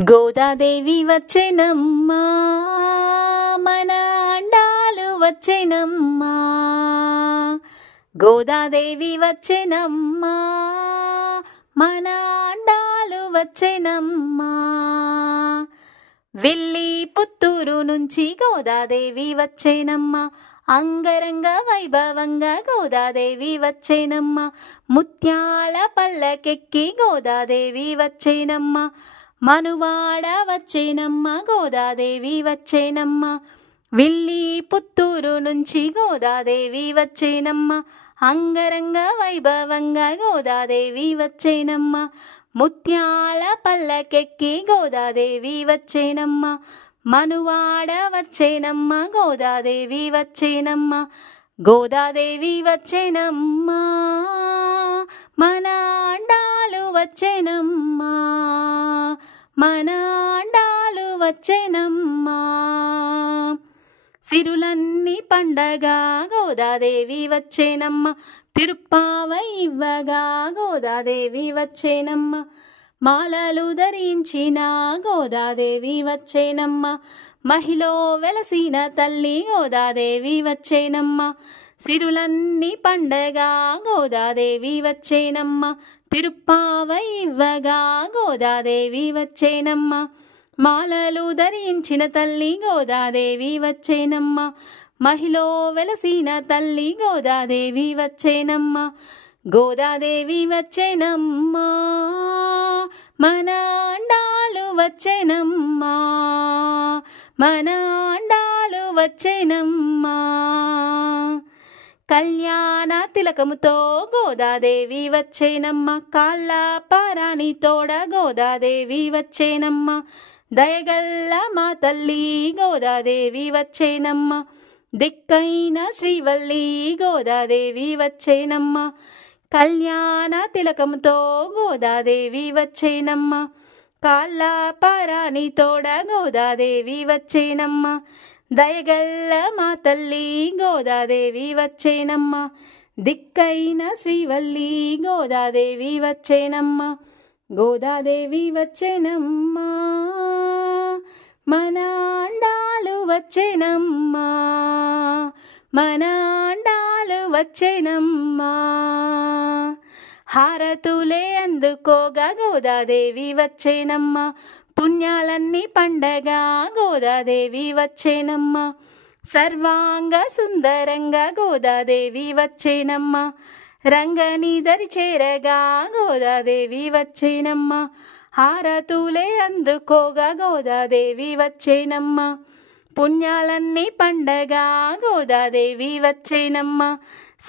గోదాదేవి వచ్చెనమ్మా మన అండాలు వచ్చెనమ్మా. గోదాదేవి వచ్చెనమ్మా మన అండాలు వచ్చెనమ్మా. విల్లి పుత్తూరు నుంచి గోదాదేవి వచ్చెనమ్మా. అంగరంగ వైభవంగా గోదాదేవి వచ్చెనమ్మా. ముత్యాల పల్లకెక్కి గోదాదేవి వచ్చెనమ్మా. మనువాడ వచ్చేనమ్మా గోదాదేవి వచ్చేనమ్మా. విల్లి పుత్తూరు నుంచి గోదాదేవి వచ్చేనమ్మా. అంగరంగ వైభవంగా గోదాదేవి వచ్చేనమ్మా. ముత్యాల పల్లకెక్కి గోదాదేవి వచ్చేనమ్మా. మనువాడ వచ్చేనమ్మా గోదాదేవి వచ్చేనమ్మా. గోదాదేవి వచ్చేనమ్మా మన అండాలు వచ్చెనమ్మా. మన అండాలు వచ్చెనమ్మా. సిరులన్నీ పండగా గోదాదేవి వచ్చెనమ్మా. తిరుప్పావై ఇవ్వగా గోదాదేవి వచ్చెనమ్మా. మాలలు ధరించిన గోదాదేవి వచ్చెనమ్మా. మహిలో వెలసిన తల్లి గోదాదేవి వచ్చెనమ్మా. సిరులన్నీ పండగా గోదాదేవి వచ్చెనమ్మా. తిరుప్పావై ఇవ్వగా గోదాదేవి వచ్చెనమ్మా. మాలలు ధరించిన తల్లి గోదాదేవి వచ్చెనమ్మా. మహిలో వెలసిన తల్లి గోదాదేవి వచ్చెనమ్మా. గోదాదేవి వచ్చెనమ్మా మన అండాలు వచ్చెనమ్మా. మన అండాలు వచ్చెనమ్మా. కళ్యాణ తిలకముతో గోదాదేవి వచ్చెనమ్మా. కాళ్ళ పారాని తోడ గోదాదేవి వచ్చెనమ్మా. దయగల్ల మా తల్లి గోదాదేవి వచ్చెనమ్మా. దిక్కైన శ్రీవల్లి గోదాదేవి వచ్చెనమ్మా. కళ్యాణ తిలకముతో గోదాదేవి వచ్చెనమ్మా. కాళ్ళ పారాని తోడ గోదాదేవి వచ్చెనమ్మా. దయగల్ల మా తల్లి గోదాదేవి వచ్చెనమ్మా. దిక్కైన శ్రీవల్లి గోదాదేవి వచ్చెనమ్మా. గోదాదేవి వచ్చెనమ్మా మన అండాలు వచ్చెనమ్మా. మన అండాలు వచ్చెనమ్మా. హారతులే అందుకోగా గోదాదేవి వచ్చెనమ్మా. పుణ్యాలన్నీ పండగా గోదాదేవి వచ్చెనమ్మా. సర్వాంగ సుందరంగా గోదాదేవి వచ్చెనమ్మా. రంగని దరి చేరగా గోదాదేవి వచ్చెనమ్మా. హారతులే అందుకోగా గోదాదేవి వచ్చెనమ్మా. పుణ్యాలన్నీ పండగా గోదాదేవి వచ్చెనమ్మా.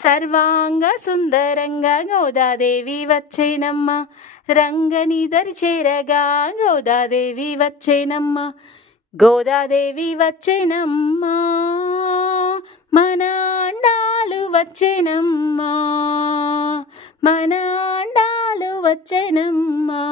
సర్వాంగ సుందరంగా గోదాదేవి వచ్చెనమ్మా. రంగని దరి చేరగా గోదాదేవి వచ్చెనమ్మా. గోదాదేవి వచ్చెనమ్మా మన అండాలు వచ్చెనమ్మా. మన అండాలు వచ్చెనమ్మా.